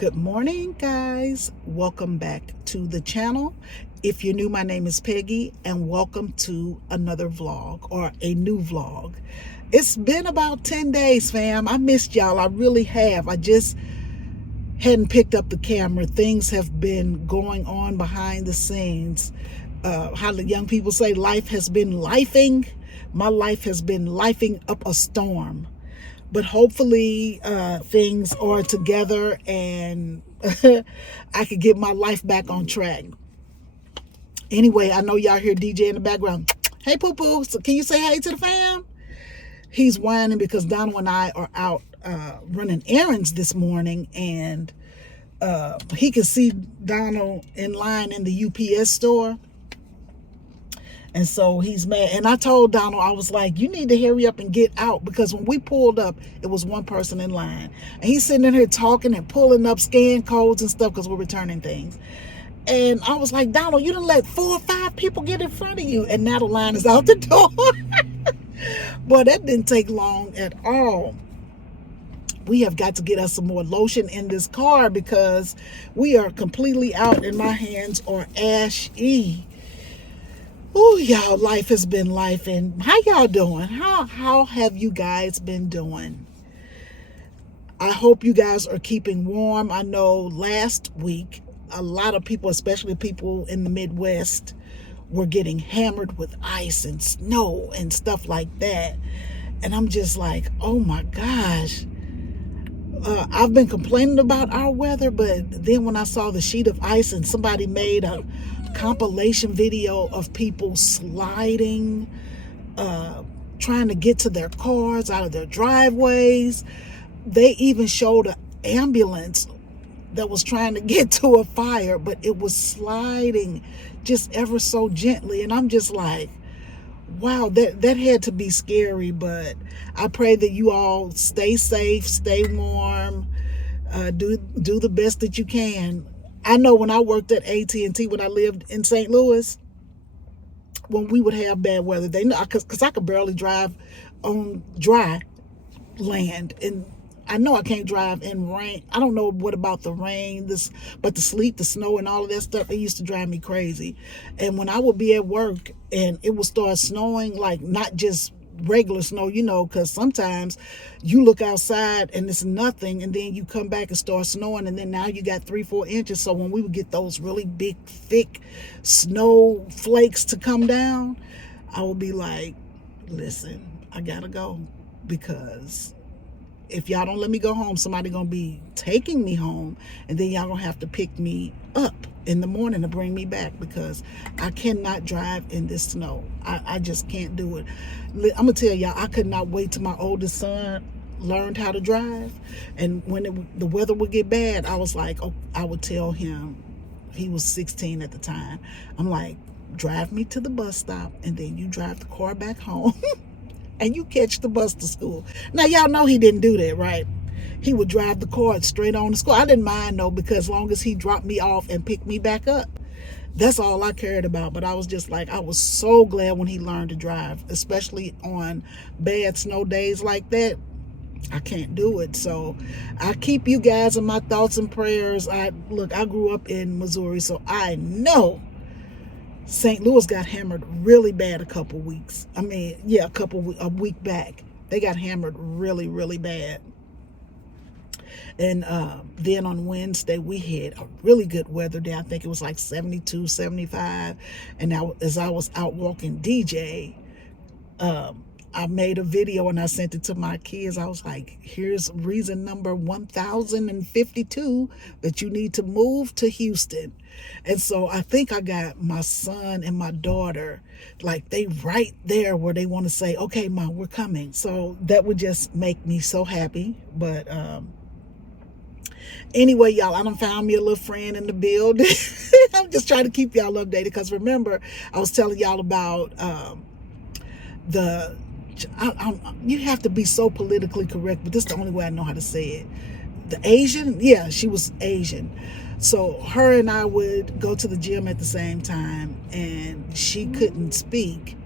Good morning, guys. Welcome back to the channel. If you're new, my name is Peggy, and welcome to another vlog or a new vlog. It's been about 10 days, fam. I missed y'all. I really have. I just hadn't picked up the camera. Things have been going on behind the scenes. How the young people say, life has been lifing. My life has been lifing up a storm. But hopefully things are together and I could get my life back on track. Anyway, I know y'all hear DJ in the background. Hey, poo-poo, so can you say hey to the fam? He's whining because Donald and I are out running errands this morning, and he can see Donald in line in the UPS store. And so he's mad. And I told Donald, I was like, you need to hurry up and get out, because when we pulled up, it was one person in line. And he's sitting in here talking and pulling up scan codes and stuff because we're returning things. And I was like, Donald, you done let 4 or 5 people get in front of you. And now the line is out the door. But that didn't take long at all. We have got to get us some more lotion in this car because we are completely out and my hands are ashy. Oh, y'all, life has been life. And how y'all doing? How have you guys been doing? I hope you guys are keeping warm. I know last week, a lot of people, especially people in the Midwest, were getting hammered with ice and snow and stuff like that. And I'm just like, oh my gosh. I've been complaining about our weather, but then when I saw the sheet of ice and somebody made a compilation video of people sliding, trying to get to their cars out of their driveways. They even showed an ambulance that was trying to get to a fire, but it was sliding just ever so gently. And I'm just like, wow, that had to be scary. But I pray that you all stay safe, stay warm, do the best that you can. I know when I worked at AT&T, when I lived in St. Louis, when we would have bad weather, they know, because I could barely drive on dry land, and I know I can't drive in rain. I don't know what about the rain, but the sleet, the snow, and all of that stuff, it used to drive me crazy. And when I would be at work and it would start snowing, like not just regular snow, because sometimes you look outside and it's nothing, and then you come back and start snowing, and then now you got 3-4 inches. So when we would get those really big, thick snow flakes to come down, I would be like, listen, I gotta go, because if y'all don't let me go home, somebody gonna be taking me home, and then y'all gonna have to pick me up in the morning to bring me back, because I cannot drive in this snow. I just can't do it. I'm gonna tell y'all, I could not wait till my oldest son learned how to drive, and when the weather would get bad, I was like, oh, I would tell him, he was 16 at the time, I'm like, drive me to the bus stop, and then you drive the car back home. And you catch the bus to school. Now, y'all know he didn't do that, right? He would drive the car straight on to school. I didn't mind, though, because as long as he dropped me off and picked me back up, that's all I cared about. But I was just like, I was so glad when he learned to drive, especially on bad snow days like that. I can't do it. So I keep you guys in my thoughts and prayers. I grew up in Missouri, so I know St. Louis got hammered really bad a week back. They got hammered really, really bad. And then on Wednesday, we had a really good weather day. I think it was like 72, 75. And now, as I was out walking DJ, I made a video and I sent it to my kids. I was like, here's reason number 1052 that you need to move to Houston. And so I think I got my son and my daughter, like they right there where they want to say, okay, Mom, we're coming. So that would just make me so happy. But anyway, y'all, I done found me a little friend in the building. I'm just trying to keep y'all updated, because remember, I was telling y'all about you have to be so politically correct, but this is the only way I know how to say it. The Asian, yeah, she was Asian. So her and I would go to the gym at the same time, and she couldn't speak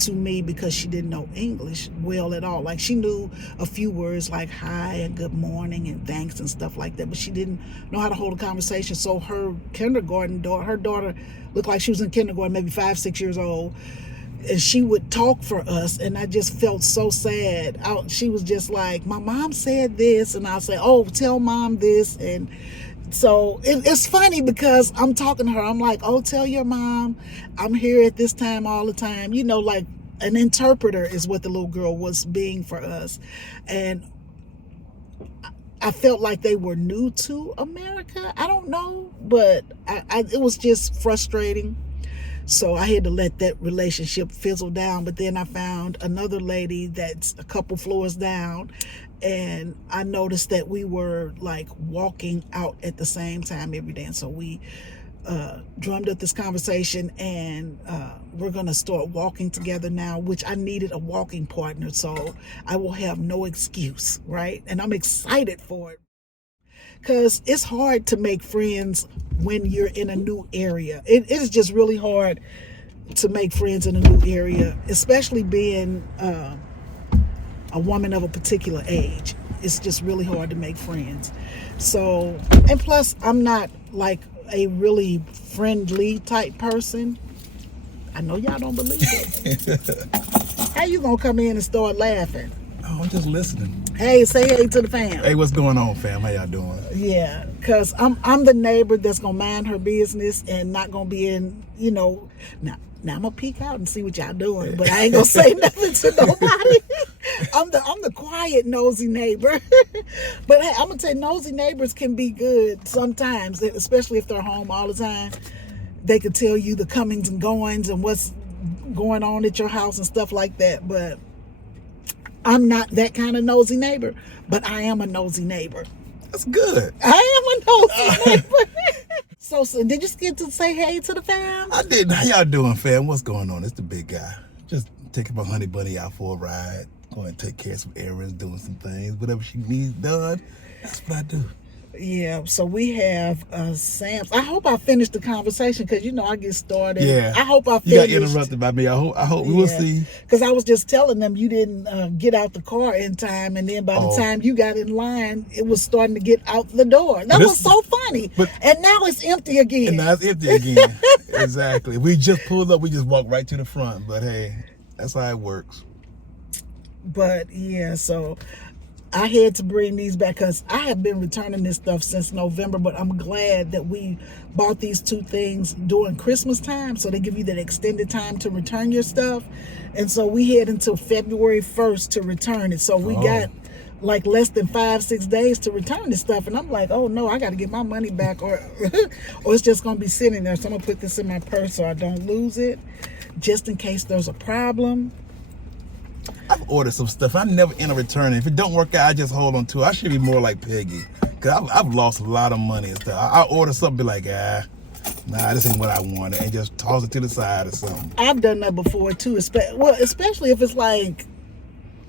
to me because she didn't know English well at all. Like, she knew a few words like hi and good morning and thanks and stuff like that, but she didn't know how to hold a conversation. So her her daughter looked like she was in kindergarten, maybe 5-6 years old, and she would talk for us, and I just felt so sad. She was just like, my mom said this, and I'll say, oh, tell mom this. And so it's funny because I'm talking to her, I'm like, oh, tell your mom I'm here at this time all the time, like an interpreter is what the little girl was being for us. And I felt like they were new to America. I don't know, but it was just frustrating. So I had to let that relationship fizzle down. But then I found another lady that's a couple floors down, and I noticed that we were like walking out at the same time every day. And so we drummed up this conversation, and we're going to start walking together now, which I needed a walking partner. So I will have no excuse, right? And I'm excited for it, because it's hard to make friends when you're in a new area. It is just really hard to make friends in a new area, especially being a woman of a particular age. It's just really hard to make friends. So, and plus, I'm not like a really friendly type person. I know y'all don't believe it. How you gonna come in and start laughing? Oh, I'm just listening. Hey, say hey to the fam. Hey, what's going on, fam? How y'all doing? Yeah, because I'm the neighbor that's gonna mind her business and not gonna be in, now I'm gonna peek out and see what y'all doing, but I ain't gonna say nothing to nobody. I'm the quiet, nosy neighbor. But hey, I'm gonna tell you, nosy neighbors can be good sometimes, especially if they're home all the time. They can tell you the comings and goings and what's going on at your house and stuff like that. But I'm not that kind of nosy neighbor, but I am a nosy neighbor. That's good. I am a nosy neighbor. So did you get to say hey to the fam? I did. How y'all doing, fam? What's going on? It's the big guy. Just taking my honey bunny out for a ride. Going to take care of some errands, doing some things. Whatever she needs done, that's what I do. Yeah, so we have Sam's. I hope I finished the conversation because I get started. Yeah. I hope I finished. You got interrupted by me. I hope we will see. Because I was just telling them you didn't get out the car in time, and then by the time you got in line, it was starting to get out the door. That was so funny. And now it's empty again. And now it's empty again. Exactly. We just pulled up. We just walked right to the front. But hey, that's how it works. But yeah, so I had to bring these back because I have been returning this stuff since November, but I'm glad that we bought these two things during Christmas time, so they give you that extended time to return your stuff. And so we had until February 1st to return it. So we got like less than 5-6 days to return this stuff. And I'm like, oh no, I got to get my money back or it's just going to be sitting there. So I'm going to put this in my purse so I don't lose it, just in case there's a problem. I've ordered some stuff. I never end up returning. If it don't work out, I just hold on to it. I should be more like Peggy, because I've lost a lot of money and stuff. I order something, be like, nah, this ain't what I wanted, and just toss it to the side or something. I've done that before too, especially if it's like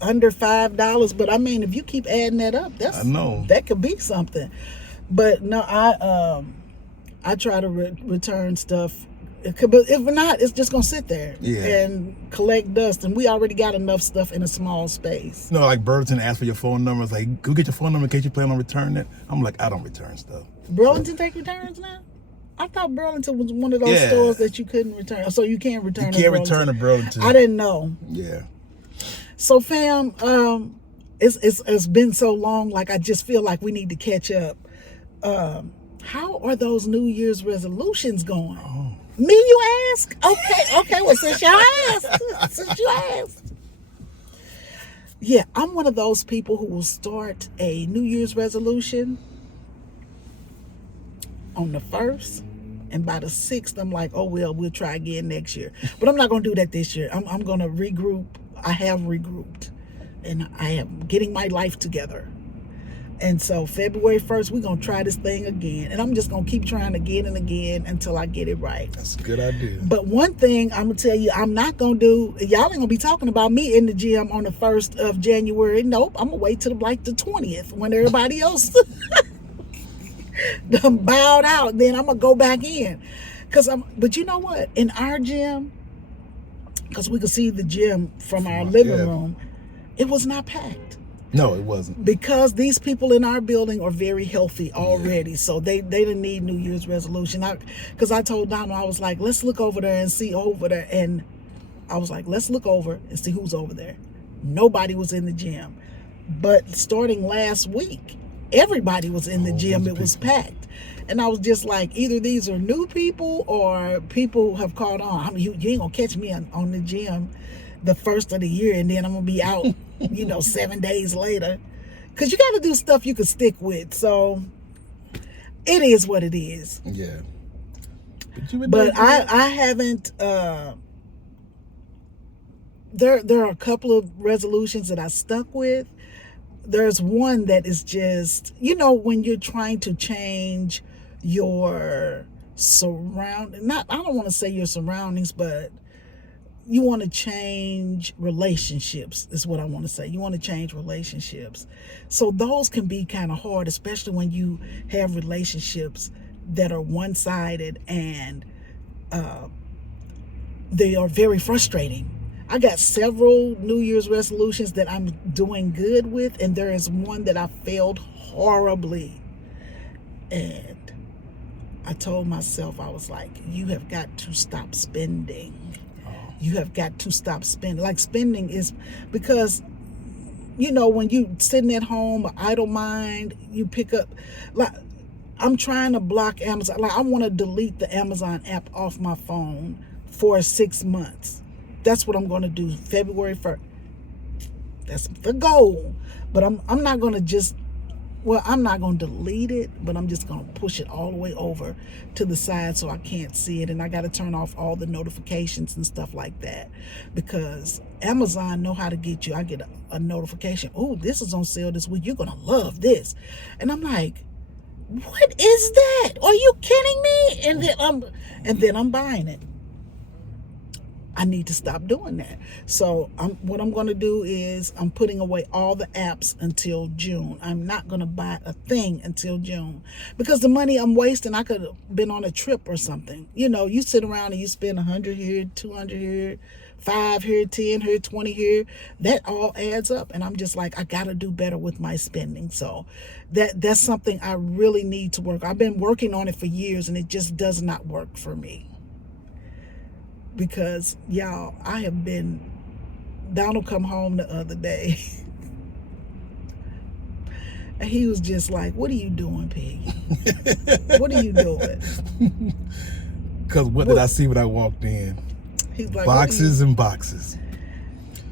under $5. But I mean, if you keep adding that up, that could be something. But no, I try to return stuff. But if not, it's just gonna sit there and collect dust, and we already got enough stuff in a small space. Like Burlington asked for your phone number. It's like, go get your phone number in case you plan on returning it. I'm like, I don't return stuff. Burlington take returns now? I thought Burlington was one of those stores that you couldn't return. So you can't return. You can't return to Burlington. I didn't know. Yeah. So fam, it's been so long. Like, I just feel like we need to catch up. How are those New Year's resolutions going? Me, you ask? Okay. Well, since you asked. Yeah, I'm one of those people who will start a New Year's resolution on the 1st, and by the 6th, I'm like, oh, well, we'll try again next year. But I'm not going to do that this year. I'm going to regroup. I have regrouped, and I am getting my life together. And so February 1st, we're going to try this thing again. And I'm just going to keep trying again and again until I get it right. That's a good idea. But one thing I'm going to tell you, I'm not going to do, y'all ain't going to be talking about me in the gym on the 1st of January. Nope, I'm going to wait till like the 20th when everybody else done bowed out. Then I'm going to go back in. But you know what? In our gym, because we could see the gym from our living Yeah. room. It was not packed. No, it wasn't. Because these people in our building are very healthy already, so they didn't need New Year's resolution. Because I told Donald, I was like, let's look over there and see over there. And I was like, let's look over and see who's over there. Nobody was in the gym. But starting last week, everybody was in the gym. It was packed. And I was just like, either these are new people or people have caught on. I mean, you ain't going to catch me on the gym the first of the year, and then I'm going to be out, 7 days later. Because you got to do stuff you can stick with. So it is what it is. Yeah. But I haven't... There are a couple of resolutions that I stuck with. There's one that is just, when you're trying to change your I don't want to say your surroundings, but you want to change relationships is what I want to say. You want to change relationships. So those can be kind of hard, especially when you have relationships that are one-sided and they are very frustrating. I got several New Year's resolutions that I'm doing good with, and there is one that I failed horribly. And I told myself, I was like, you have got to stop spending. You have got to stop spending. Like, spending is because, when you sitting at home, idle mind, you pick up, like, I'm trying to block Amazon. Like, I want to delete the Amazon app off my phone for 6 months. That's what I'm going to do, February 1st. That's the goal. But I'm not going to just, I'm not going to delete it, but I'm just going to push it all the way over to the side so I can't see it. And I got to turn off all the notifications and stuff like that, because Amazon know how to get you. I get a notification. Oh, this is on sale this week. You're going to love this. And I'm like, what is that? Are you kidding me? And then I'm buying it. I need to stop doing that. So what I'm going to do is I'm putting away all the apps until June. I'm not going to buy a thing until June, because the money I'm wasting, I could have been on a trip or something. You sit around and you spend 100 here, 200 here, 5 here, 10 here, 20 here. That all adds up. And I'm just like, I got to do better with my spending. So that's something I really need to work. I've been working on it for years, and it just does not work for me. Because, y'all, Donald come home the other day and he was just like, what are you doing, Peggy? What are you doing? Because what did I see when I walked in? He's like, boxes and boxes.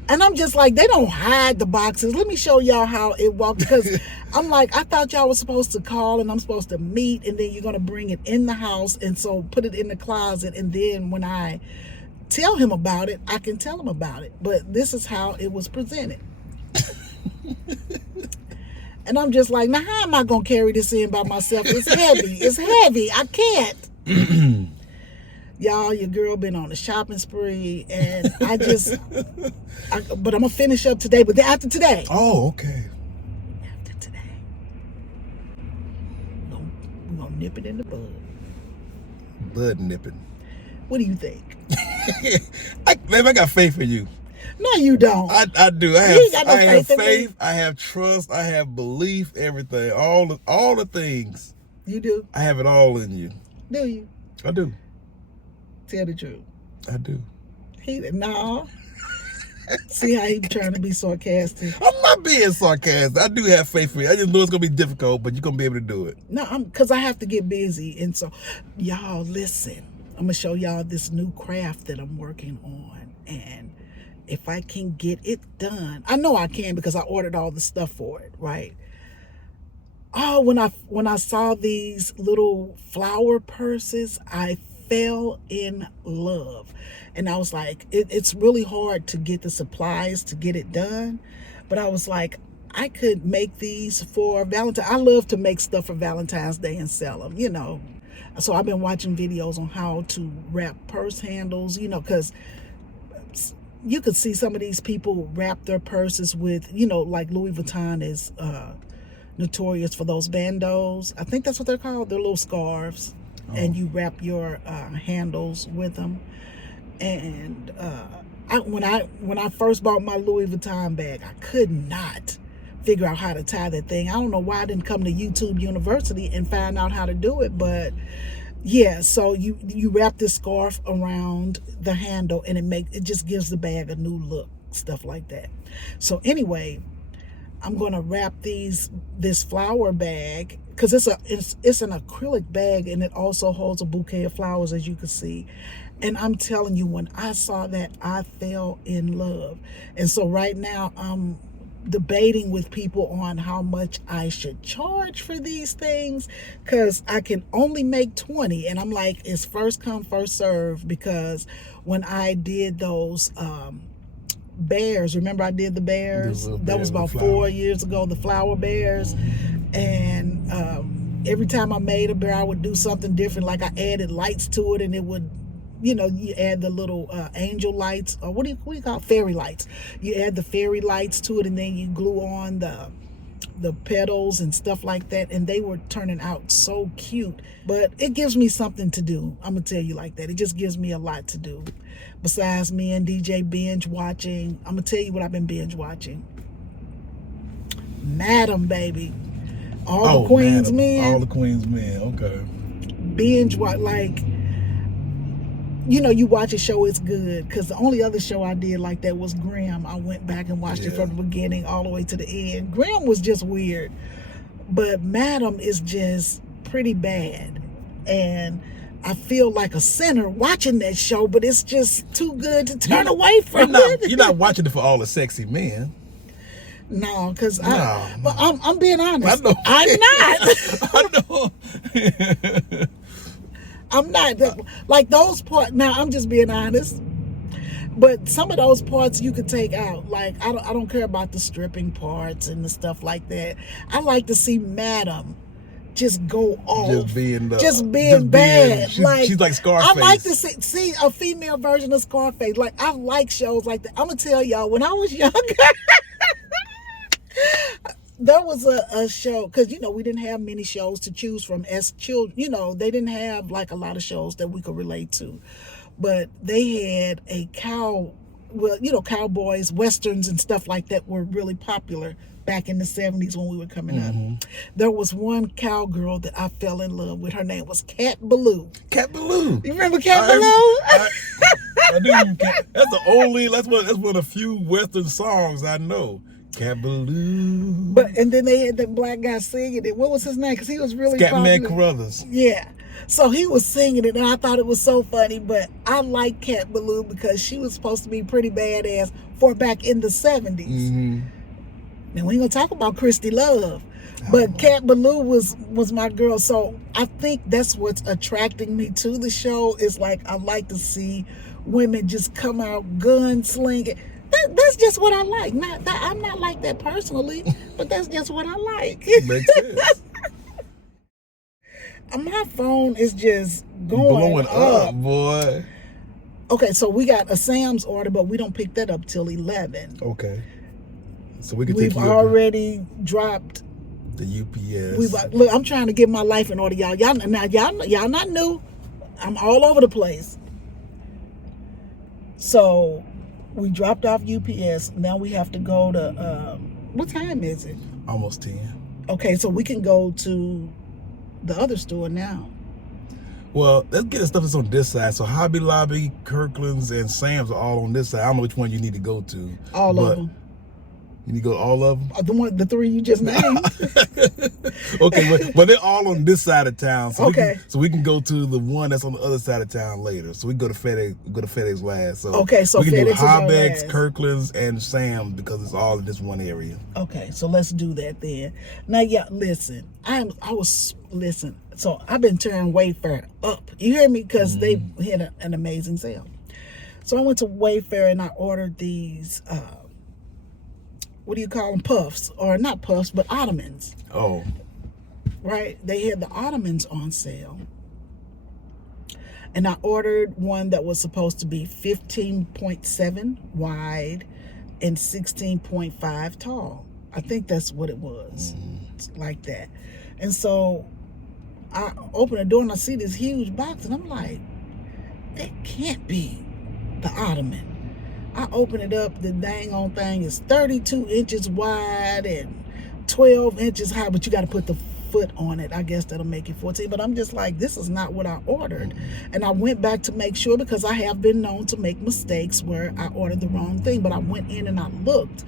And I'm just like, they don't hide the boxes. Let me show y'all how it walked. Because I'm like, I thought y'all was supposed to call and I'm supposed to meet, and then you're going to bring it in the house, and so put it in the closet, and then when I tell him about it, I can tell him about it. But this is how it was presented. And I'm just like, now how am I going to carry this in by myself? It's heavy. It's heavy. I can't. Y'all, your girl been on a shopping spree, and but I'm going to finish up today. But then after today. Oh, okay. After today. We're going to nip it in the bud. Bud nipping. What do you think? I got faith in you. No, you don't. I do. I have faith. I have trust. I have belief. Everything. All the things. You do? I have it all in you. Do you? I do. Tell the truth. I do. No. See how he's trying to be sarcastic. I'm not being sarcastic. I do have faith in you. I just know it's gonna be difficult, but you're gonna be able to do it. No, because I have to get busy, and so y'all listen. I'm going to show y'all this new craft that I'm working on. And if I can get it done, I know I can because I ordered all the stuff for it, right? Oh, when I saw these little flower purses, I fell in love. And I was like, it's really hard to get the supplies to get it done. But I was like, I could make these for Valentine's. I love to make stuff for Valentine's Day and sell them, So I've been watching videos on how to wrap purse handles, because you could see some of these people wrap their purses with, like Louis Vuitton is notorious for those bandeaus. I think that's what they're called. They're little scarves. Oh. And you wrap your handles with them. And When I first bought my Louis Vuitton bag, I could not figure out how to tie that thing. I don't know why I didn't come to YouTube University and find out how to do it, but yeah. So you wrap this scarf around the handle, and it just gives the bag a new look, stuff like that. So anyway, I'm gonna wrap this flower bag, because it's an acrylic bag, and it also holds a bouquet of flowers, as you can see. And I'm telling you, when I saw that, I fell in love. And so right now I'm debating with people on how much I should charge for these things, because I can only make 20, and I'm like, it's first come first serve. Because when I did those bears, remember I did the bears, that was about 4 years ago, the flower bears. And every time I made a bear, I would do something different. Like I added lights to it, and it would, you add the little angel lights, or what do you call it? Fairy lights. You add the fairy lights to it, and then you glue on the petals and stuff like that, and they were turning out so cute. But it gives me something to do, I'm gonna tell you like that. It just gives me a lot to do besides me and DJ binge watching. I'm gonna tell you what I've been binge watching. Madam, baby. All the Queen's Men. All the Queen's Men, okay. Binge watch, like, you watch a show, it's good. Because the only other show I did like that was Grimm. I went back and watched it from the beginning all the way to the end. Grimm was just weird. But Madam is just pretty bad. And I feel like a sinner watching that show, but it's just too good to turn away from it. You're not watching it for all the sexy men. No, because but I'm being honest. I know. I'm not. I know. I'm not. Like those parts, now I'm just being honest. But some of those parts you could take out. Like, I don't care about the stripping parts and the stuff like that. I like to see Madam just go off. Just being bad. She's like Scarface. I like to see a female version of Scarface. Like, I like shows like that. I'm going to tell y'all, when I was younger, there was a show, because we didn't have many shows to choose from as children. They didn't have like a lot of shows that we could relate to, but they had a cowboys, westerns and stuff like that were really popular back in the 70s when we were coming up. There was one cowgirl that I fell in love with. Her name was Cat Ballou. Cat Ballou. You remember Cat Ballou? I do. That's one of the few western songs I know. Cat Ballou. And then they had that black guy singing it. What was his name? Because he was really Scatman Carruthers. Yeah. So he was singing it, and I thought it was so funny. But I like Cat Ballou because she was supposed to be pretty badass for back in the 70s. Now, we ain't going to talk about Christy Love. But Cat Ballou was my girl. So I think that's what's attracting me to the show. Is like, I like to see women just come out gunslinging. That's just what I like. I'm not like that personally, but that's just what I like. Makes sense. My phone is just blowing up, boy. Okay, so we got a Sam's order, but we don't pick that up till 11. Okay. So we've already dropped the UPS. Look, I'm trying to get my life in order, y'all. Y'all not new. I'm all over the place. So we dropped off UPS. Now we have to go to, what time is it? Almost 10. Okay, so we can go to the other store now. Well, let's get the stuff that's on this side. So Hobby Lobby, Kirkland's, and Sam's are all on this side. I don't know which one you need to go to. All of them. You need to go to all of them? The three you just named. Okay, but they're all on this side of town. So okay. We can go to the one that's on the other side of town later. So we can go to FedEx last. So okay, so we can FedEx do Hobbex, Kirkland's, and Sam's because it's all in this one area. Okay, so let's do that then. Now, yeah, listen. So I've been turning Wayfair up. You hear me? Because they had an amazing sale. So I went to Wayfair and I ordered these. What do you call them? Puffs, or not puffs, but ottomans. Oh. Right? They had the ottomans on sale. And I ordered one that was supposed to be 15.7 wide and 16.5 tall. I think that's what it was. It's like that. And so I open the door and I see this huge box and I'm like, that can't be the ottoman. I open it up, the dang on thing is 32 inches wide and 12 inches high, but you got to put the foot on it. I guess that'll make it 14. But I'm just like, this is not what I ordered. And I went back to make sure, because I have been known to make mistakes where I ordered the wrong thing. But I went in and I looked,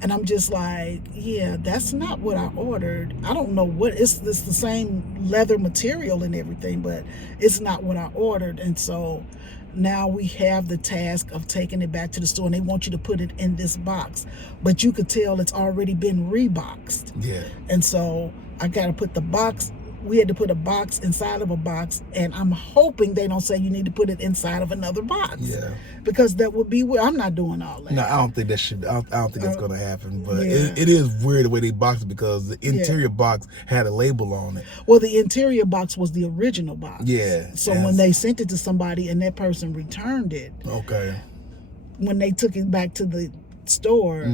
and I'm just like, yeah, that's not what I ordered. I don't know what, it's the same leather material and everything, but it's not what I ordered. And so now we have the task of taking it back to the store, and they want you to put it in this box, but you could tell it's already been reboxed. Yeah. And so I got to put the box, we had to put a box inside of a box, and I'm hoping they don't say you need to put it inside of another box. Yeah. Because that would be weird. I'm not doing all that. No, I don't think that should. I don't think that's going to happen. But Yeah. it is weird the way they boxed it, because the interior box had a label on it. Well, the interior box was the original box. Yeah. So when they sent it to somebody and that person returned it, Okay. when they took it back to the store,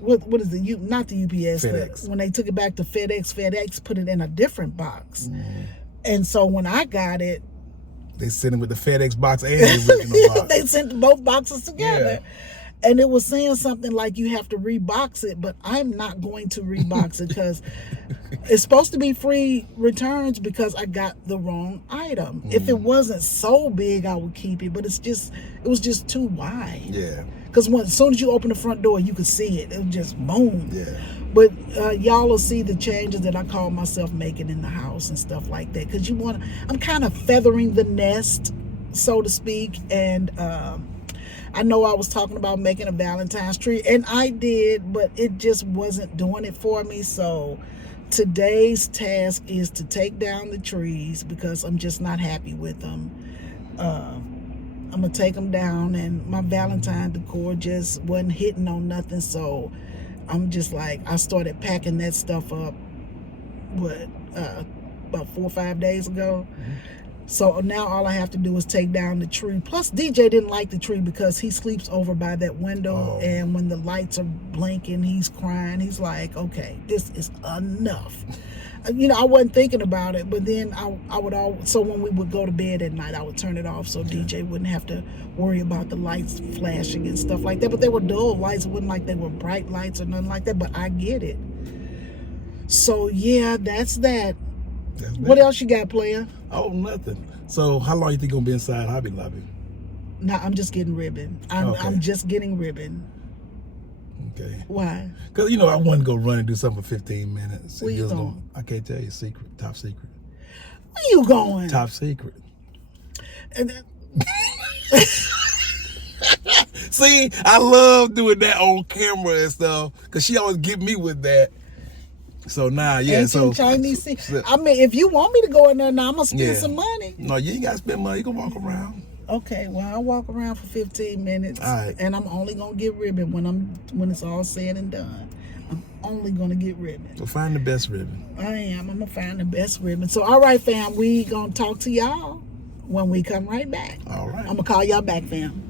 what is the not the UPS, FedEx. when they took it back to FedEx put it in a different box. And so when I got it, they sent it with the FedEx box and the original box. they sent both boxes together. Yeah. And it was saying something like you have to rebox it, but I'm not going to rebox it, because it's supposed to be free returns because I got the wrong item. If it wasn't so big, I would keep it, but it was just too wide. Yeah. Because as soon as you open the front door, you could see it. It was just boom. Yeah. But y'all will see the changes that I call myself making in the house and stuff like that. Because I'm kind of feathering the nest, so to speak. And I know I was talking about making a Valentine's tree, and I did, but it just wasn't doing it for me. So today's task is to take down the trees, because I'm just not happy with them. I'm gonna take them down, and my Valentine decor just wasn't hitting on nothing. So I'm just like, I started packing that stuff up about 4 or 5 days ago. So now all I have to do is take down the tree. Plus DJ didn't like the tree because he sleeps over by that window, and when the lights are blinking, he's crying. He's like, okay, this is enough. I wasn't thinking about it, but then I would so when we would go to bed at night, I would turn it off so DJ wouldn't have to worry about the lights flashing and stuff like that. But they were dull lights. It wasn't like they were bright lights or nothing like that, but I get it. So yeah, that's that. What else you got, player? Oh, nothing. So how long you think you're going to be inside Hobby Lobby? No, I'm just getting ribbon. I'm just getting ribbon. Okay. Why? Because, I want to go run and do something for 15 minutes. Where you going? I can't tell you. Secret. Top secret. Where you going? Top secret. And See, I love doing that on camera and stuff, because she always get me with that. So now, ancient Chinese. I mean, if you want me to go in there now, I'm gonna spend some money. No, you ain't gotta spend money. You can walk around. Okay, well, I'll walk around for 15 minutes. All right. And I'm only gonna get ribbon when it's all said and done. I'm only gonna get ribbon. So find the best ribbon. I'm gonna find the best ribbon. So all right, fam, we gonna talk to y'all when we come right back. All right. I'm gonna call y'all back, fam.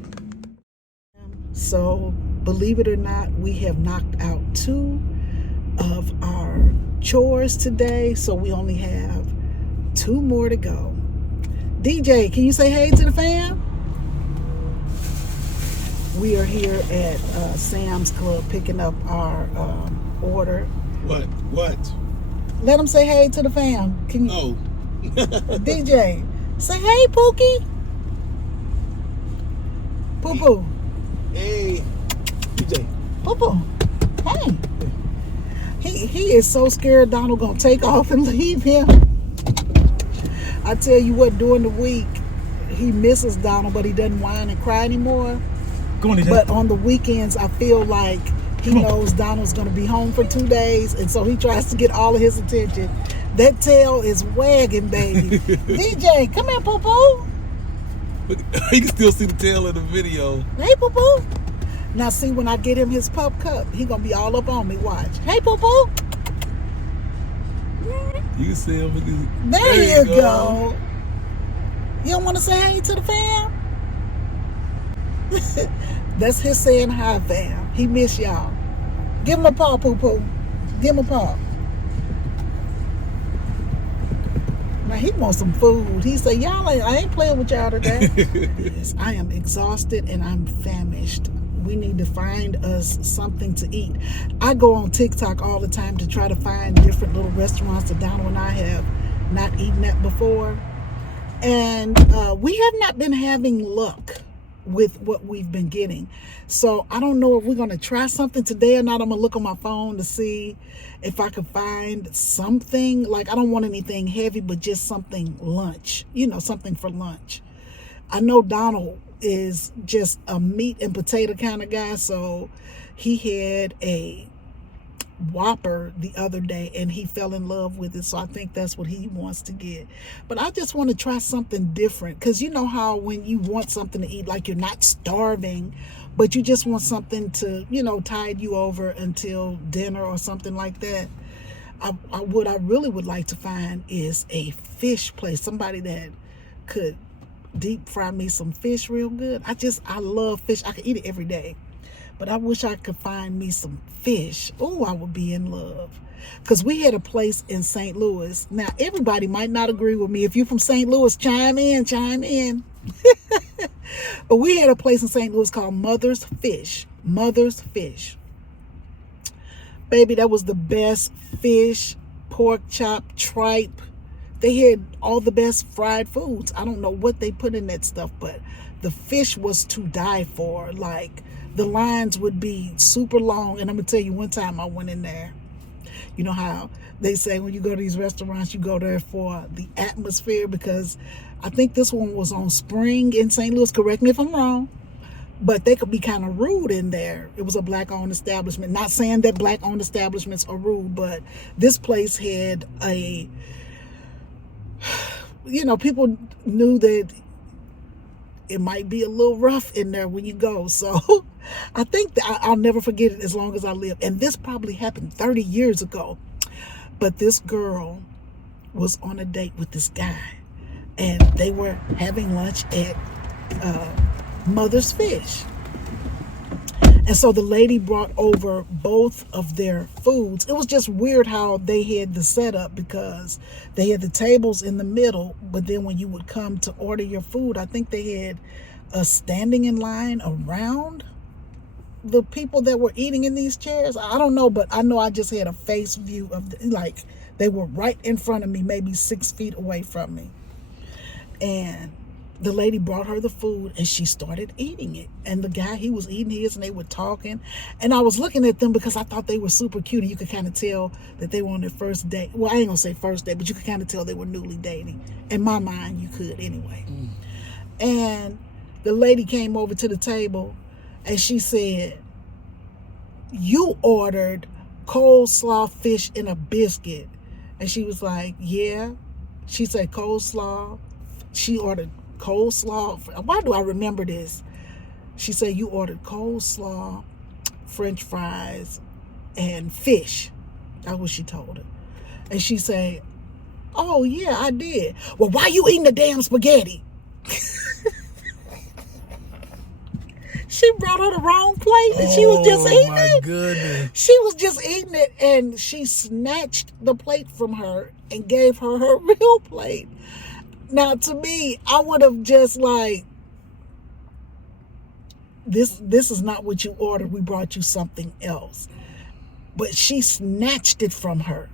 So believe it or not, we have knocked out 2 of our chores today, so we only have 2 more to go. DJ, can you say hey to the fam? We are here at Sam's Club picking up our order. What? Let them say hey to the fam. Can you? Oh. DJ, say hey, Pookie. Poo Poo. Hey, DJ. Poo Poo. Hey. He is so scared Donald gonna take off and leave him. I tell you what, during the week, he misses Donald, but he doesn't whine and cry anymore. Go on, DJ. But on the weekends, I feel like he knows Donald's gonna be home for 2 days, and so he tries to get all of his attention. That tail is wagging, baby. DJ, come here, Poo Poo. You can still see the tail in the video. Hey, Poo Poo. Now see, when I get him his pup cup, he gonna be all up on me. Watch. Hey, Poo Poo. You see him. There you go. You don't want to say hey to the fam? That's his saying hi, fam. He miss y'all. Give him a paw, Poo Poo. Give him a paw. Now he wants some food. He say, I ain't playing with y'all today. Yes, I am exhausted and I'm famished. we need to find us something to eat. I go on TikTok all the time to try to find different little restaurants that Donald and I have not eaten at before. And we have not been having luck with what we've been getting. So I don't know if we're going to try something today or not. I'm going to look on my phone to see if I can find something. Like, I don't want anything heavy, but just something lunch, something for lunch. I know Donald is just a meat and potato kind of guy, so he had a Whopper the other day and he fell in love with it, so I think that's what he wants to get. But I just want to try something different, because you know how when you want something to eat, like you're not starving, but you just want something to tide you over until dinner or something like that. What I really would like to find is a fish place, somebody that could deep fry me some fish real good. I love fish. I could eat it every day. But I wish I could find me some fish. Oh, I would be in love. Because we had a place in St. Louis. Now, everybody might not agree with me. If you're from St. Louis, chime in. But we had a place in St. Louis called Mother's Fish. Mother's Fish. Baby, that was the best fish, pork chop, tripe. They had all the best fried foods. I don't know what they put in that stuff, but the fish was to die for. Like, the lines would be super long. And I'm going to tell you, one time I went in there. You know how they say when you go to these restaurants, you go there for the atmosphere, because I think this one was on Spring in St. Louis. Correct me if I'm wrong. But they could be kind of rude in there. It was a black-owned establishment. Not saying that black-owned establishments are rude, but this place had a... people knew that it might be a little rough in there when you go. So I think that I'll never forget it as long as I live. And this probably happened 30 years ago. But this girl was on a date with this guy, and they were having lunch at Mother's Fish. And so the lady brought over both of their foods. It was just weird how they had the setup, because they had the tables in the middle, but then when you would come to order your food, I think they had a standing in line around the people that were eating in these chairs. I don't know, but I know I just had a face view of like they were right in front of me, maybe 6 feet away from me. And the lady brought her the food and she started eating it. And the guy, he was eating his, and they were talking. And I was looking at them because I thought they were super cute. And you could kind of tell that they were on their first date. Well, I ain't going to say first date, but you could kind of tell they were newly dating. In my mind, you could anyway. And the lady came over to the table and she said, "You ordered coleslaw, fish, and a biscuit." And she was like, "Yeah." She said coleslaw. She ordered coleslaw. Why do I remember this? She said, "You ordered coleslaw, French fries, and fish." That's what she told her. And she said, "Oh yeah, I did." "Well, why you eating the damn spaghetti?" She brought her the wrong plate and she was just eating it. Oh my goodness. She was just eating it, and she snatched the plate from her and gave her her real plate. Now, to me, I would have just like, this is not what you ordered. We brought you something else. But she snatched it from her.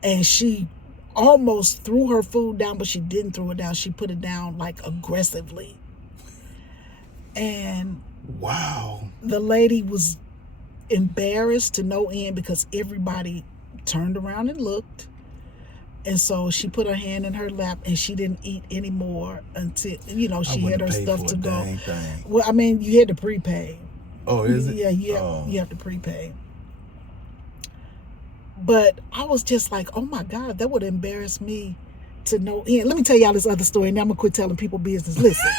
And she almost threw her food down, but she didn't throw it down. She put it down like aggressively. And wow, the lady was embarrassed to no end because everybody turned around and looked. And so she put her hand in her lap and she didn't eat anymore until, she had her stuff to go. Well, I mean, you had to prepay. Oh, is it? Yeah, you have to prepay. But I was just like, oh my God, that would embarrass me to no end. Let me tell y'all this other story, and then I'm going to quit telling people business. Listen.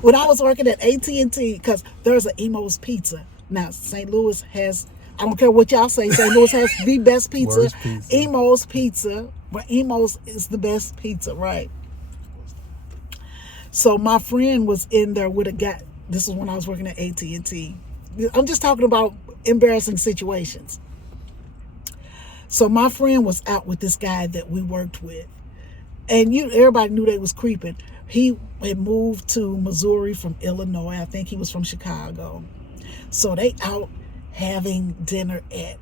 When I was working at AT&T, because there's an Emo's Pizza. Now, St. Louis has, I don't care what y'all say, St. Louis has the best pizza. Emo's Pizza. Where Emo's is the best pizza, right? So my friend was in there with a guy. This is when I was working at AT&T. I'm just talking about embarrassing situations. So my friend was out with this guy that we worked with. And everybody knew they was creeping. He had moved to Missouri from Illinois. I think he was from Chicago. So they out having dinner at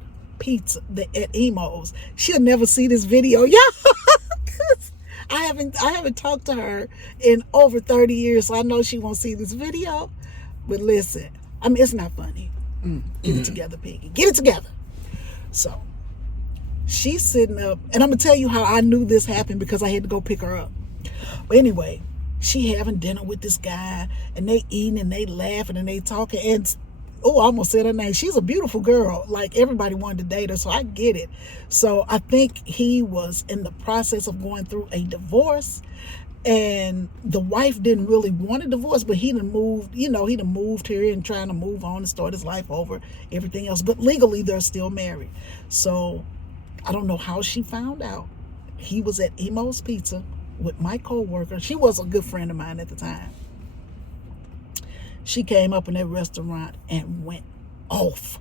at Emo's. She'll never see this video, yeah. I haven't talked to her in over 30 years, so I know she won't see this video. But listen, I mean, it's not funny. Get it together, Piggy. Get it together. So she's sitting up, and I'm gonna tell you how I knew this happened because I had to go pick her up. But anyway, she having dinner with this guy, and they eating and they laughing and they talking, and oh, I almost said her name. She's a beautiful girl. Like, everybody wanted to date her, so I get it. So I think he was in the process of going through a divorce, and the wife didn't really want a divorce, but he done moved, he done moved here and trying to move on and start his life over, everything else. But legally, they're still married. So I don't know how she found out. He was at Emo's Pizza with my co-worker. She was a good friend of mine at the time. She came up in that restaurant and went off.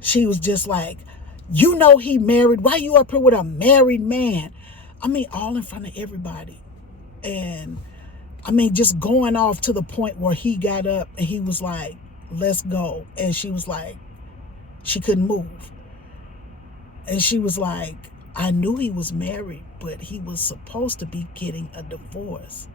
She was just like, he married. Why you up here with a married man? I mean, all in front of everybody. And I mean, just going off to the point where he got up and he was like, let's go. And she was like, she couldn't move. And she was like, I knew he was married, but he was supposed to be getting a divorce.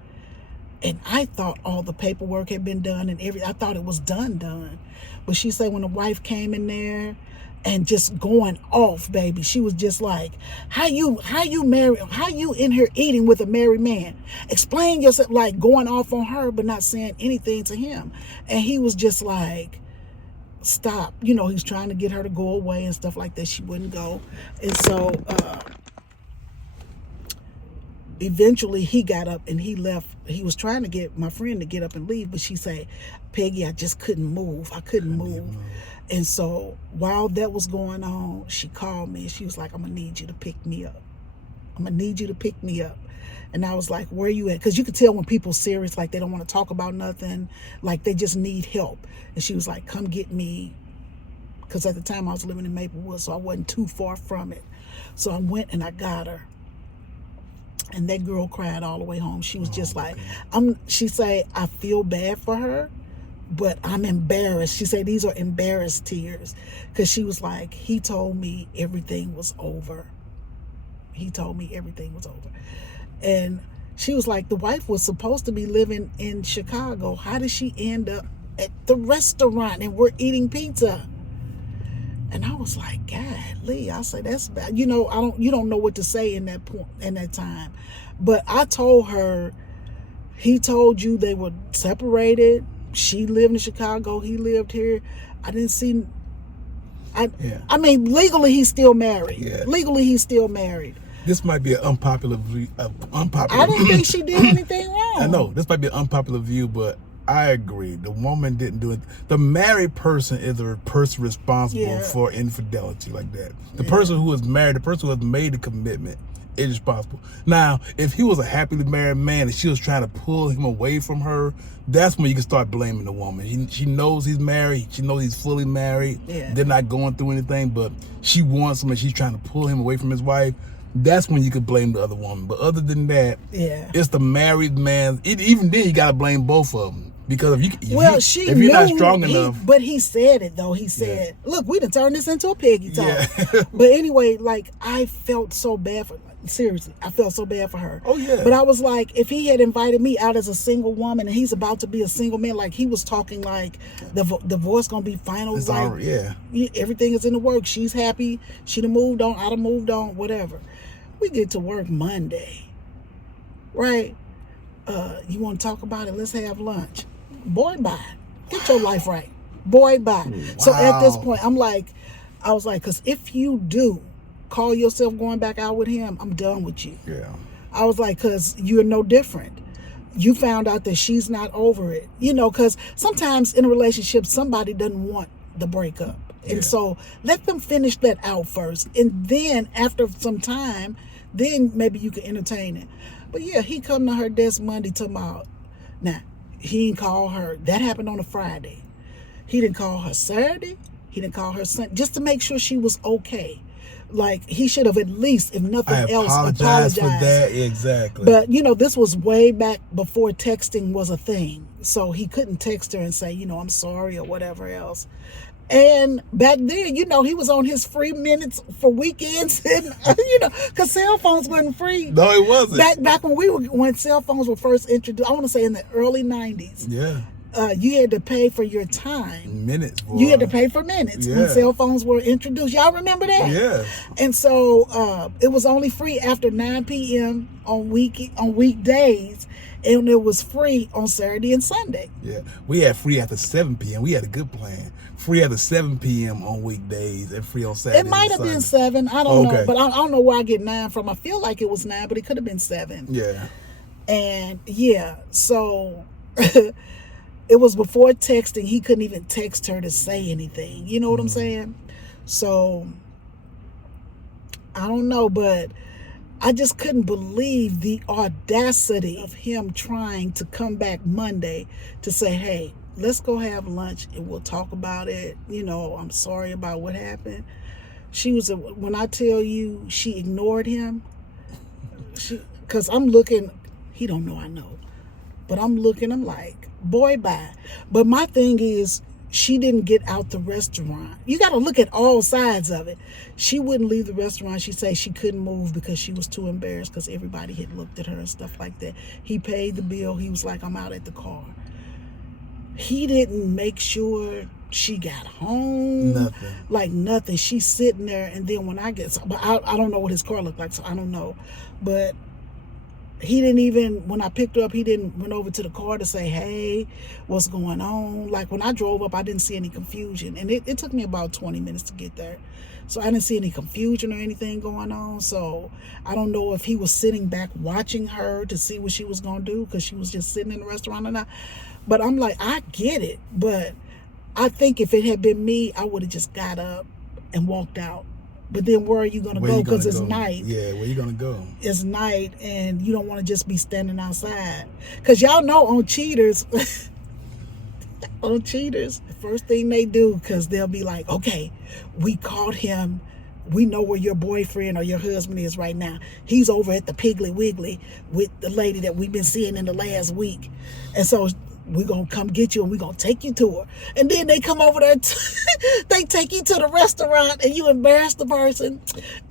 And I thought all the paperwork had been done and everything. I thought it was done. But she said when the wife came in there and just going off, baby, she was just like, how you married? How you in here eating with a married man? Explain yourself, like going off on her, but not saying anything to him. And he was just like, stop. He was trying to get her to go away and stuff like that. She wouldn't go. And so, eventually he got up and he left. He was trying to get my friend to get up and leave, but she said, Peggy, I just couldn't move. I couldn't move. And so while that was going on, she called me and she was like, I'm gonna need you to pick me up. I'm gonna need you to pick me up. And I was like, where are you at? Because you could tell when people serious, like they don't want to talk about nothing, like they just need help. And she was like, come get me. Because at the time I was living in Maplewood, so I wasn't too far from it. So I went and I got her. And that girl cried all the way home. She was just like, she said, I feel bad for her, but I'm embarrassed. She said, these are embarrassed tears. Because she was like, he told me everything was over. He told me everything was over. And she was like, the wife was supposed to be living in Chicago. How did she end up at the restaurant and we're eating pizza? And I was like, golly, I said, that's bad. You don't know what to say in that point, in that time. But I told her, he told you they were separated. She lived in Chicago. He lived here. I didn't see. I mean, legally, he's still married. Yeah. Legally, he's still married. This might be an unpopular view. I didn't think she did anything wrong. I know this might be an unpopular view, but I agree. The woman didn't do it. The married person is the person responsible for infidelity like that. The person who is married, the person who has made the commitment is responsible. Now, if he was a happily married man and she was trying to pull him away from her, that's when you can start blaming the woman. She knows he's married. She knows he's fully married. Yeah. They're not going through anything, but she wants him and she's trying to pull him away from his wife. That's when you could blame the other woman. But other than that, it's the married man. Even then, you got to blame both of them. Because if you're not strong enough. But he said it, though. He said, look, we done turned this into a piggy talk. Yeah. But anyway, like, I felt so bad for, seriously, I felt so bad for her. Oh, yeah. But I was like, if he had invited me out as a single woman and he's about to be a single man, like, he was talking like the divorce going to be final. It's like, everything is in the works. She's happy. She done moved on. I done moved on, whatever. We get to work Monday, right? You want to talk about it? Let's have lunch. Boy, bye. Get your life right. Boy, bye. Wow. So at this point, I was like, because if you do call yourself going back out with him, I'm done with you. Yeah. I was like, because you're no different. You found out that she's not over it. Because sometimes in a relationship, somebody doesn't want the breakup. And so let them finish that out first. And then after some time, then maybe you can entertain it. But yeah, he come to her desk Monday tomorrow. Now, he didn't call her. That happened on a Friday. He didn't call her Saturday. He didn't call her Sunday, just to make sure she was okay. Like, he should have at least, if I nothing else, apologize apologized. for that. Exactly. But, this was way back before texting was a thing. So he couldn't text her and say, I'm sorry or whatever else. And back then, he was on his free minutes for weekends, and because cell phones wasn't free. No, it wasn't. Back when cell phones were first introduced, I want to say in the early 90s. Yeah. You had to pay for your time. Minutes, boy. You had to pay for minutes when cell phones were introduced. Y'all remember that? Yeah. And so it was only free after 9 p.m. on weekdays, and it was free on Saturday and Sunday. Yeah. We had free after 7 p.m. We had a good plan. Free after 7 p.m. on weekdays and free on Saturday. It might have been 7. I don't know. But I don't know where I get 9 from. I feel like it was 9, but it could have been 7. Yeah. And so it was before texting. He couldn't even text her to say anything. You know what I'm saying? So I don't know, but I just couldn't believe the audacity of him trying to come back Monday to say, hey, let's go have lunch and we'll talk about it. I'm sorry about what happened. When I tell you she ignored him, because I'm looking, he don't know I know, but I'm looking, I'm like, boy, bye. But my thing is, she didn't get out the restaurant. You got to look at all sides of it. She wouldn't leave the restaurant. She said she couldn't move because she was too embarrassed because everybody had looked at her and stuff like that. He paid the bill. He was like, I'm out at the car. He didn't make sure she got home. Nothing. Like nothing. She's sitting there, and then when I don't know what his car looked like, so I don't know. But he didn't even, when I picked her up, he didn't run over to the car to say, hey, what's going on? Like when I drove up, I didn't see any confusion. And it took me about 20 minutes to get there. So I didn't see any confusion or anything going on. So I don't know if he was sitting back watching her to see what she was going to do because she was just sitting in the restaurant or not. But I'm like, I get it. But I think if it had been me, I would have just got up and walked out. But then where are you going to go? Because it's night. Yeah, where you going to go? It's night, and you don't want to just be standing outside. Because y'all know on Cheaters, the first thing they do, because they'll be like, okay, we caught him. We know where your boyfriend or your husband is right now. He's over at the Piggly Wiggly with the lady that we've been seeing in the last week. And so we're going to come get you and we're going to take you to her. And then they come over there, they take you to the restaurant and you embarrass the person.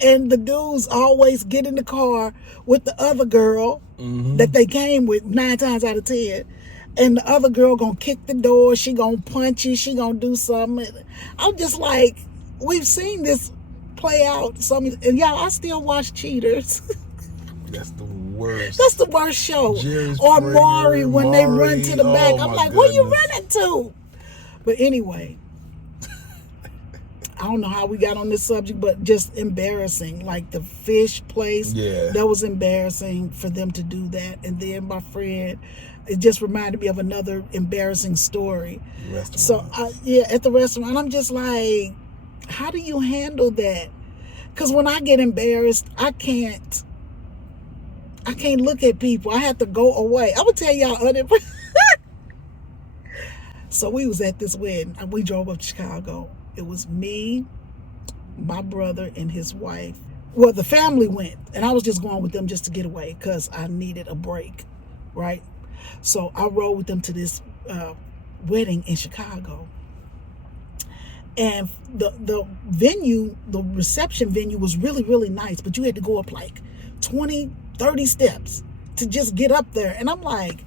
And the dudes always get in the car with the other girl that they came with 9 times out of 10. And the other girl going to kick the door. She going to punch you. She going to do something. I'm just like, we've seen this play out. And y'all, I still watch Cheaters. That's the worst. That's the worst show. Jerry or Springer, Maury when they run to the back. I'm like, where you running to? But anyway, I don't know how we got on this subject, but just embarrassing. Like the fish place, that was embarrassing for them to do that. And then my friend, it just reminded me of another embarrassing story. So at the restaurant, I'm just like, how do you handle that? Because when I get embarrassed, I can't look at people. I have to go away. I'm going to tell y'all. So we was at this wedding. We drove up to Chicago. It was me, my brother, and his wife. Well, the family went, and I was just going with them just to get away because I needed a break, right? So I rode with them to this wedding in Chicago. And the venue, the reception venue was really, really nice, but you had to go up like 20, 30 steps to just get up there. And I'm like,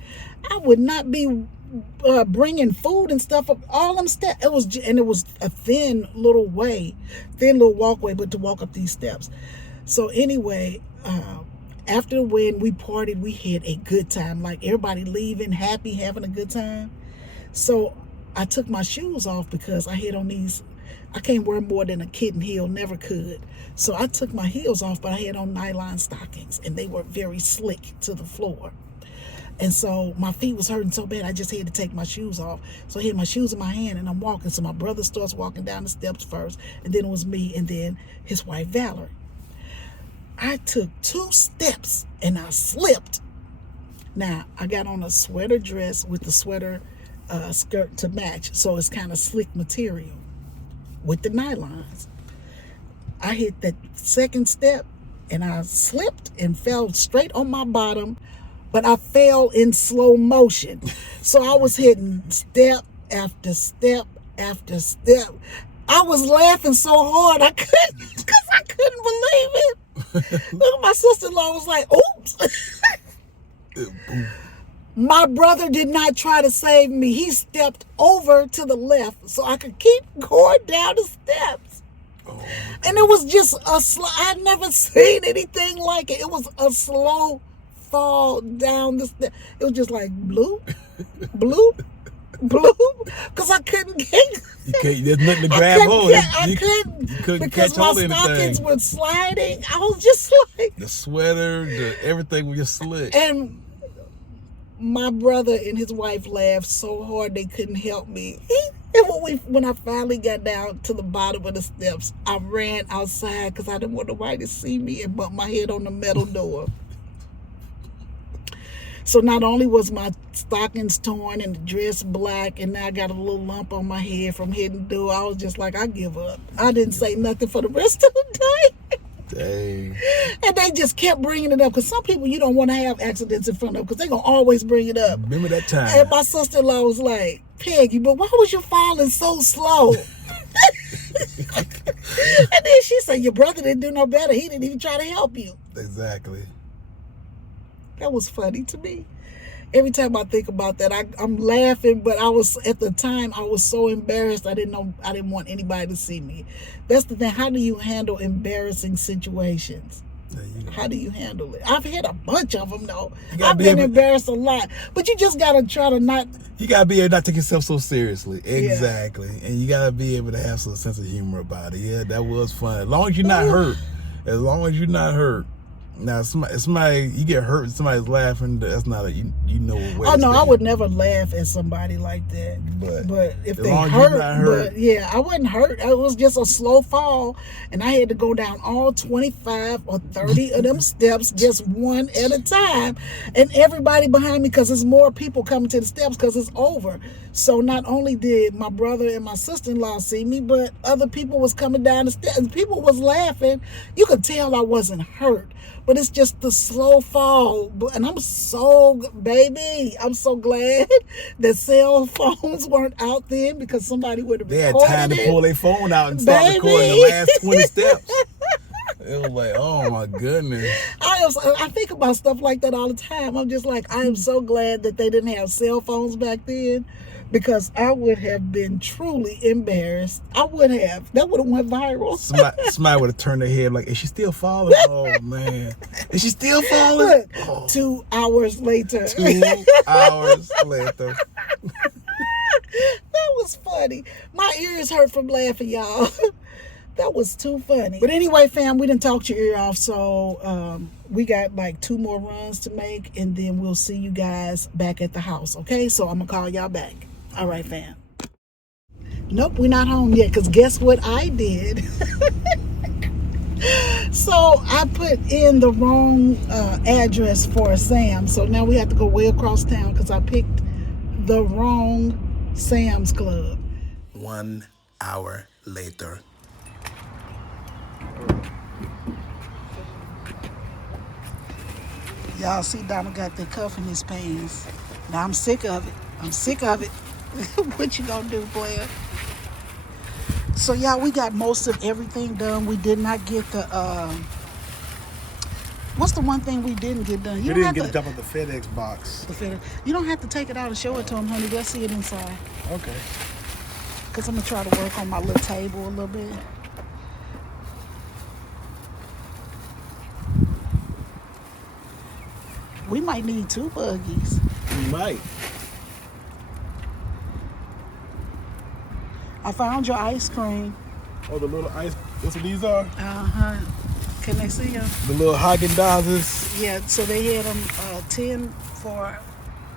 I would not be bringing food and stuff up all them steps. It was a thin little walkway, but to walk up these steps. So anyway, after the wedding, we partied. We had a good time. Like everybody leaving happy, having a good time. So I took my shoes off because I had on these. I can't wear more than a kitten heel, never could. So I took my heels off, but I had on nylon stockings, and they were very slick to the floor. And so my feet was hurting so bad, I just had to take my shoes off. So I had my shoes in my hand, and I'm walking. So my brother starts walking down the steps first, and then it was me, and then his wife, Valerie. I took 2 steps, and I slipped. Now, I got on a sweater dress with the sweater skirt to match, so it's kind of slick material with the nylons. I hit that second step and I slipped and fell straight on my bottom, but I fell in slow motion. So I was hitting step after step after step. I was laughing so hard I couldn't, because I couldn't believe it. Look, my sister-in-law was like, oops. My brother did not try to save me. He stepped over to the left so I could keep going down the steps. Oh, and it was just I'd never seen anything like it. It was a slow fall down the step. It was just like bloop, bloop, bloop, because I couldn't get. There's nothing to grab hold. I couldn't catch because my hold of stockings anything. were sliding. I was just like The sweater, everything was just slick. And my brother and his wife laughed so hard they couldn't help me. And when I finally got down to the bottom of the steps, I ran outside because I didn't want nobody to see me and bump my head on the metal door. So not only was my stockings torn and the dress black, and now I got a little lump on my head from hitting the door, I was just like, I give up. I didn't say nothing for the rest of the day. Dang. And they just kept bringing it up, because some people you don't want to have accidents in front of, because they're going to always bring it up. Remember that time? And my sister-in-law was like, Peggy, but why was you falling so slow? And then she said, your brother didn't do no better. He didn't even try to help you. Exactly. That was funny to me. Every time I think about that, I'm laughing, but at the time I was so embarrassed. I didn't want anybody to see me. That's the thing. How do you handle embarrassing situations? How do you handle it? I've had a bunch of them though. I've been embarrassed a lot, but you just gotta try to not. You gotta be able to not take yourself so seriously. Exactly, yeah. And you gotta be able to have some sense of humor about it. Yeah, that was fun. As long as you're not hurt. As long as you're not hurt. Now, somebody you get hurt, somebody's laughing. That's not a you know what. Oh no, I would never laugh at somebody like that. But if they hurt, but yeah, I wasn't hurt. It was just a slow fall, and I had to go down all 25 or 30 of them steps, just one at a time, and everybody behind me, because there's more people coming to the steps because it's over. So not only did my brother and my sister-in-law see me, but other people was coming down the steps, and people was laughing. You could tell I wasn't hurt. But it's just the slow fall. And I'm so glad that cell phones weren't out then, because somebody would have recorded it. They had time to pull their phone out and start recording the last 20 steps. It was like, oh my goodness. I think about stuff like that all the time. I'm just like, I am so glad that they didn't have cell phones back then, because I would have been truly embarrassed. I would have. That would have went viral. Somebody would have turned their head like, is she still falling? Oh, man. Is she still falling? Look, 2 hours later. 2 hours later. That was funny. My ears hurt from laughing, y'all. That was too funny. But anyway, fam, we didn't talk your ear off, so we got like 2 more runs to make, and then we'll see you guys back at the house, okay? So I'm going to call y'all back. All right, fam. Nope, we're not home yet, because guess what I did? So I put in the wrong address for Sam's, so now we have to go way across town because I picked the wrong Sam's Club. 1 hour later. Y'all see Donald got the cuff in his pants. Now I'm sick of it. What you gonna do, player? So y'all, we got most of everything done. We did not get the what's the one thing we didn't get done? We didn't get to dump out the FedEx box. You don't have to take it out and show it to him, honey. They'll see it inside. Okay. Because I'm gonna try to work on my little table a little bit. We might need 2 buggies. We might. I found your ice cream. Oh, the little ice. That's what these are? Uh-huh. Can they see them? The little Haagen-Dazs. Yeah, so they had them 10 for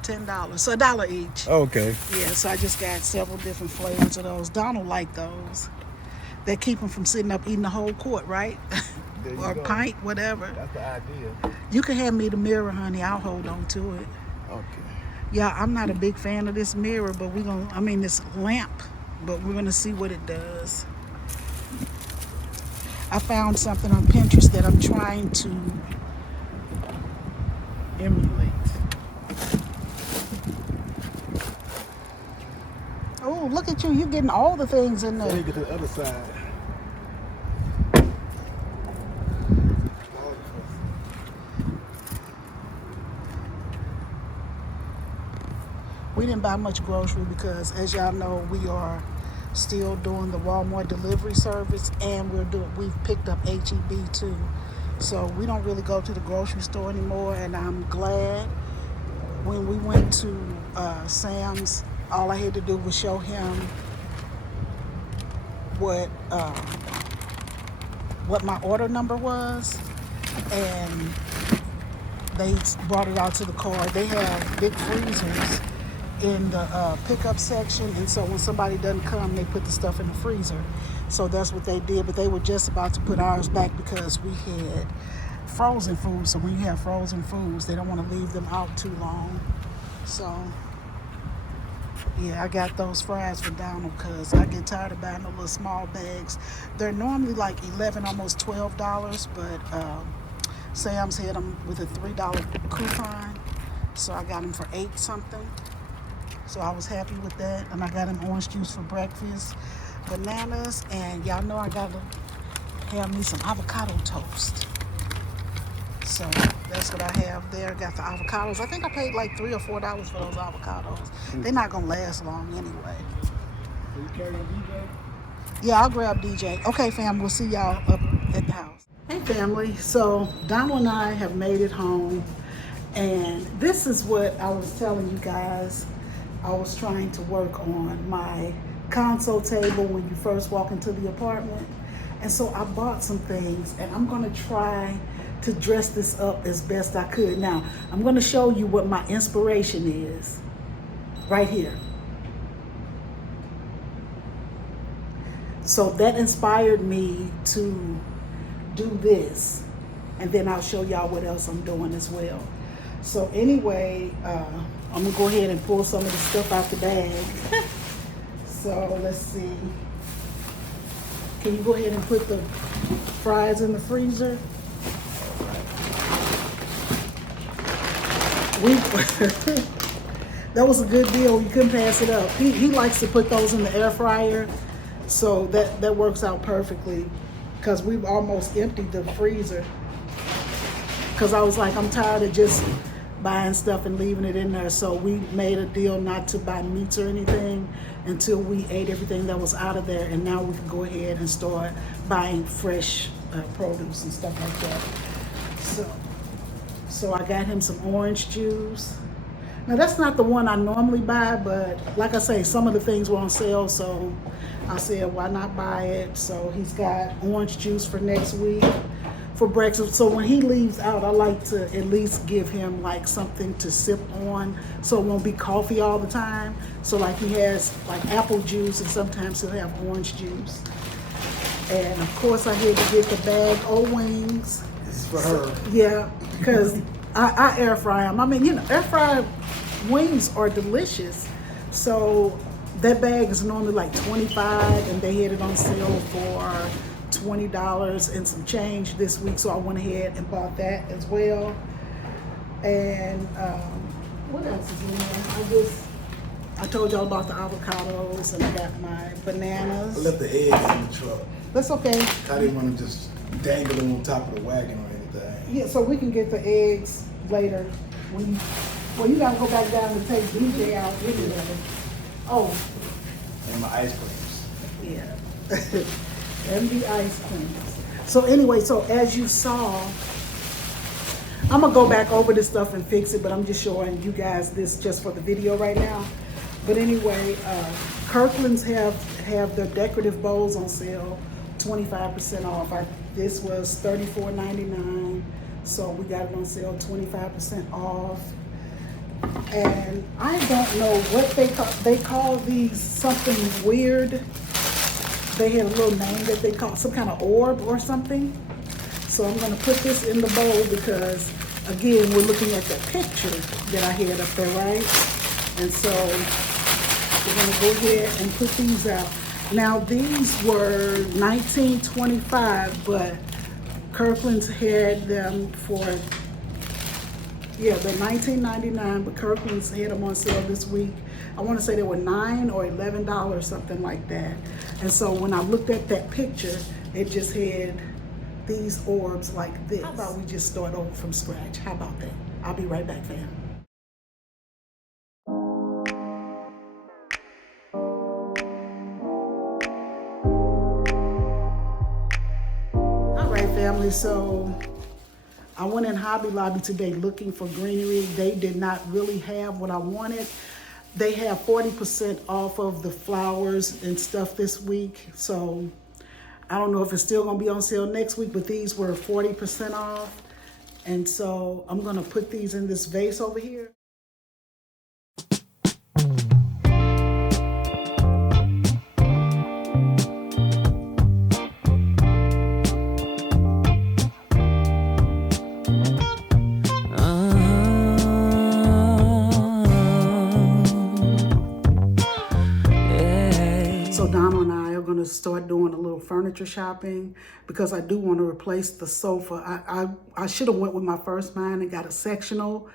$10. So $1 each. Okay. Yeah, so I just got several different flavors of those. Donald liked those. They keep him from sitting up eating the whole quart, right? Or a pint, whatever. That's the idea. You can hand me the mirror, honey. I'll hold on to it. Okay. Yeah, I'm not a big fan of this mirror, but this lamp, but we're going to see what it does. I found something on Pinterest that I'm trying to emulate. Oh, look at you. You're getting all the things in Let me there. get to the other side. We didn't buy much grocery because, as y'all know, we are still doing the Walmart delivery service, and we've picked up HEB too. So we don't really go to the grocery store anymore, and I'm glad. When we went to Sam's, all I had to do was show him what my order number was, and they brought it out to the car. They have big freezers in the pickup section, and so when somebody doesn't come, they put the stuff in the freezer. So that's what they did, but they were just about to put ours back because we had frozen food. So when you have frozen foods, they don't want to leave them out too long. So yeah, I got those fries for Donald because I get tired of buying the little small bags. They're normally like $11, almost $12, but Sam's had them with a $3 coupon, so I got them for 8 something. So I was happy with that, and I got him orange juice for breakfast, bananas, and y'all know I gotta have me some avocado toast. So that's what I have there. I got the avocados. I think I paid like $3 or $4 for those avocados. They're not gonna last long anyway. Will you carry a DJ? Yeah, I'll grab DJ. Okay, fam, we'll see y'all up at the house. Hey, family. So Donald and I have made it home, and this is what I was telling you guys. I was trying to work on my console table when you first walk into the apartment. And so I bought some things, and I'm gonna try to dress this up as best I could. Now, I'm gonna show you what my inspiration is right here. So that inspired me to do this, and then I'll show y'all what else I'm doing as well. So anyway, I'm gonna go ahead and pull some of the stuff out the bag. So let's see. Can you go ahead and put the fries in the freezer? That was a good deal. You couldn't pass it up. He likes to put those in the air fryer, so that works out perfectly. Because we've almost emptied the freezer. Because I was like, I'm tired of just buying stuff and leaving it in there. So we made a deal not to buy meats or anything until we ate everything that was out of there, and now we can go ahead and start buying fresh produce and stuff like that. So I got him some orange juice. Now that's not the one I normally buy, but like I say, some of the things were on sale, so I said, why not buy it? So he's got orange juice for next week for breakfast. So when he leaves out, I like to at least give him like something to sip on, so it won't be coffee all the time. So like he has like apple juice, and sometimes he'll have orange juice. And of course I had to get the bag of wings. This is for her. Yeah, because I air fry them. I mean, you know, air fry wings are delicious. So that bag is normally like $25, and they had it on sale for $20 and some change this week. So I went ahead and bought that as well. And what else is in there? I told y'all about the avocados, and I got my bananas. I left the eggs in the truck. That's okay. I didn't want to just dangle them on top of the wagon or anything. Yeah, so we can get the eggs later. Well, you gotta go back down and take DJ out anyway. Oh. And my ice creams. Yeah. And the ice creams. So anyway, so as you saw, I'm gonna go back over this stuff and fix it, but I'm just showing you guys this just for the video right now. But anyway, Kirkland's have their decorative bowls on sale, 25% off. This was $34.99, so we got it on sale 25% off. And I don't know what they call these something weird. They had a little name that they call some kind of orb or something. So I'm gonna put this in the bowl because again, we're looking at the picture that I had up there, right? And so we're gonna go ahead and put these out. Now these were $19.25, but Kirkland's had them for, yeah, they're $19.99, but Kirkland's had them on sale this week. I want to say they were $9 or $11, something like that. And so when I looked at that picture, it just had these orbs like this. How about we just start over from scratch? How about that? I'll be right back, fam. All right, family, so I went in Hobby Lobby today looking for greenery. They did not really have what I wanted. They have 40% off of the flowers and stuff this week. So I don't know if it's still gonna be on sale next week, but these were 40% off. And so I'm gonna put these in this vase over here. So Donna and I are going to start doing a little furniture shopping because I do want to replace the sofa. I should have went with my first mind and got a sectional,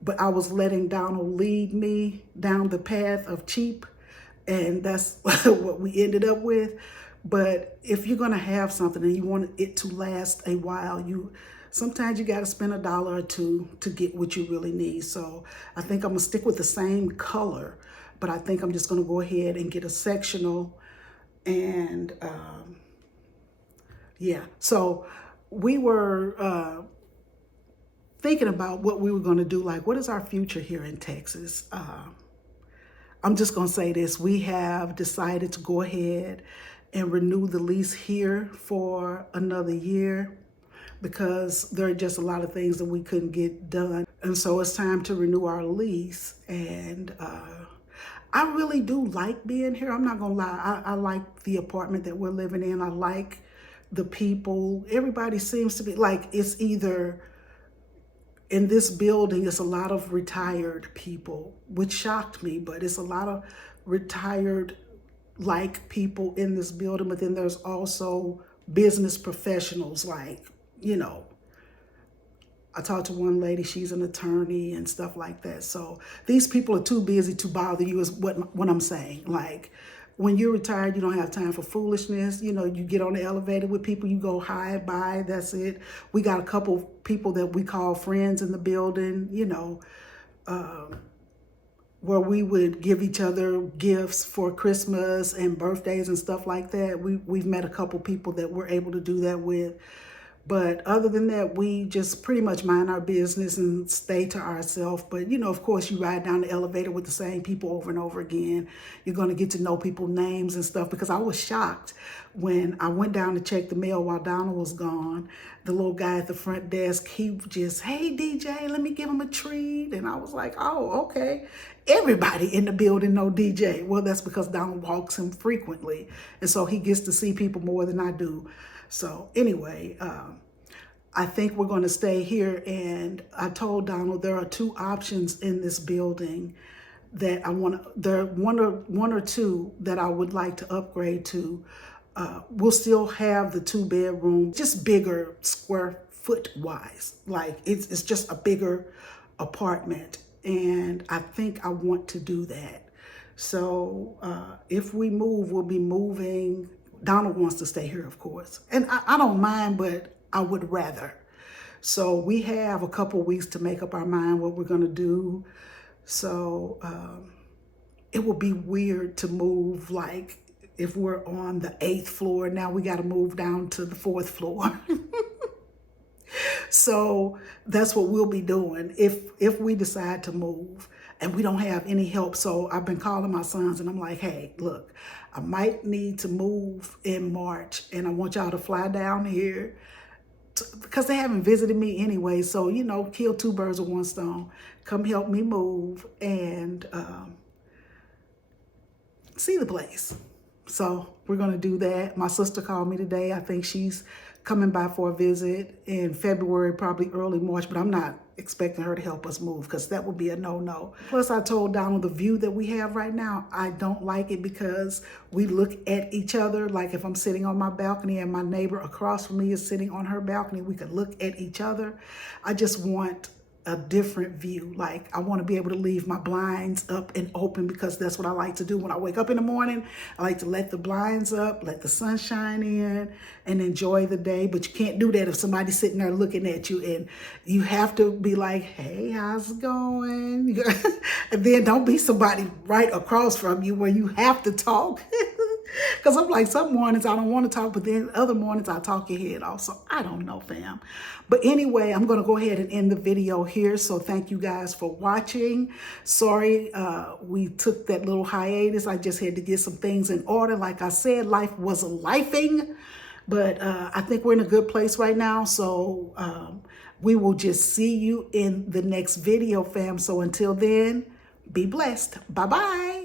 but I was letting Donald lead me down the path of cheap, and that's what we ended up with. But if you're going to have something and you want it to last a while, sometimes you got to spend $1 or $2 to get what you really need. So I think I'm gonna stick with the same color, but I think I'm just gonna go ahead and get a sectional. And yeah, so we were thinking about what we were gonna do, like what is our future here in Texas? I'm just gonna say this, we have decided to go ahead and renew the lease here for another year, because there are just a lot of things that we couldn't get done. And so it's time to renew our lease. And I really do like being here. I'm not gonna lie, I like the apartment that we're living in. I like the people. Everybody seems to be like, it's either, in this building, it's a lot of retired people, which shocked me, but it's a lot of retired like people in this building. But then there's also business professionals, like, you know, I talked to one lady, she's an attorney and stuff like that. So these people are too busy to bother you, is what I'm saying. Like, when you're retired, you don't have time for foolishness. You know, you get on the elevator with people, you go hi, bye, that's it. We got a couple people that we call friends in the building, you know, where we would give each other gifts for Christmas and birthdays and stuff like that. We've met a couple people that we're able to do that with. But other than that, we just pretty much mind our business and stay to ourselves. But, you know, of course, you ride down the elevator with the same people over and over again. You're going to get to know people's names and stuff, because I was shocked when I went down to check the mail while Donald was gone. The little guy at the front desk, he just, hey, DJ, let me give him a treat. And I was like, oh, okay. Everybody in the building know DJ. Well, that's because Donald walks him frequently. And so he gets to see people more than I do. So anyway, I think we're going to stay here. And I told Donald there are two options in this building that I want to, there are one or two that I would like to upgrade to. We'll still have the 2-bedroom, just bigger square foot wise. Like it's just a bigger apartment. And I think I want to do that. So if we move, we'll be moving. Donald wants to stay here, of course. And I don't mind, but I would rather. So we have a couple weeks to make up our mind what we're going to do. So it will be weird to move, like if we're on the 8th floor, now we got to move down to the 4th floor. So that's what we'll be doing if we decide to move and we don't have any help. So I've been calling my sons and I'm like, hey, look, I might need to move in March and I want y'all to fly down here because they haven't visited me anyway. So, you know, kill 2 birds with 1 stone. Come help me move and see the place. So we're going to do that. My sister called me today. I think she's coming by for a visit in February, probably early March, but I'm not expecting her to help us move, because that would be a no-no. Plus, I told Donald the view that we have right now, I don't like it because we look at each other. Like if I'm sitting on my balcony and my neighbor across from me is sitting on her balcony, we could look at each other. I just want a different view. Like I want to be able to leave my blinds up and open, because that's what I like to do when I wake up in the morning. I like to let the blinds up, let the sun shine in, and enjoy the day. But you can't do that if somebody's sitting there looking at you, and you have to be like, hey, how's it going? And then don't be somebody right across from you where you have to talk. Because I'm like, some mornings I don't want to talk, but then other mornings I talk your head off. So I don't know, fam. But anyway, I'm going to go ahead and end the video here. So thank you guys for watching. Sorry, we took that little hiatus. I just had to get some things in order. Like I said, life was lifing. But I think we're in a good place right now. So we will just see you in the next video, fam. So until then, be blessed. Bye-bye.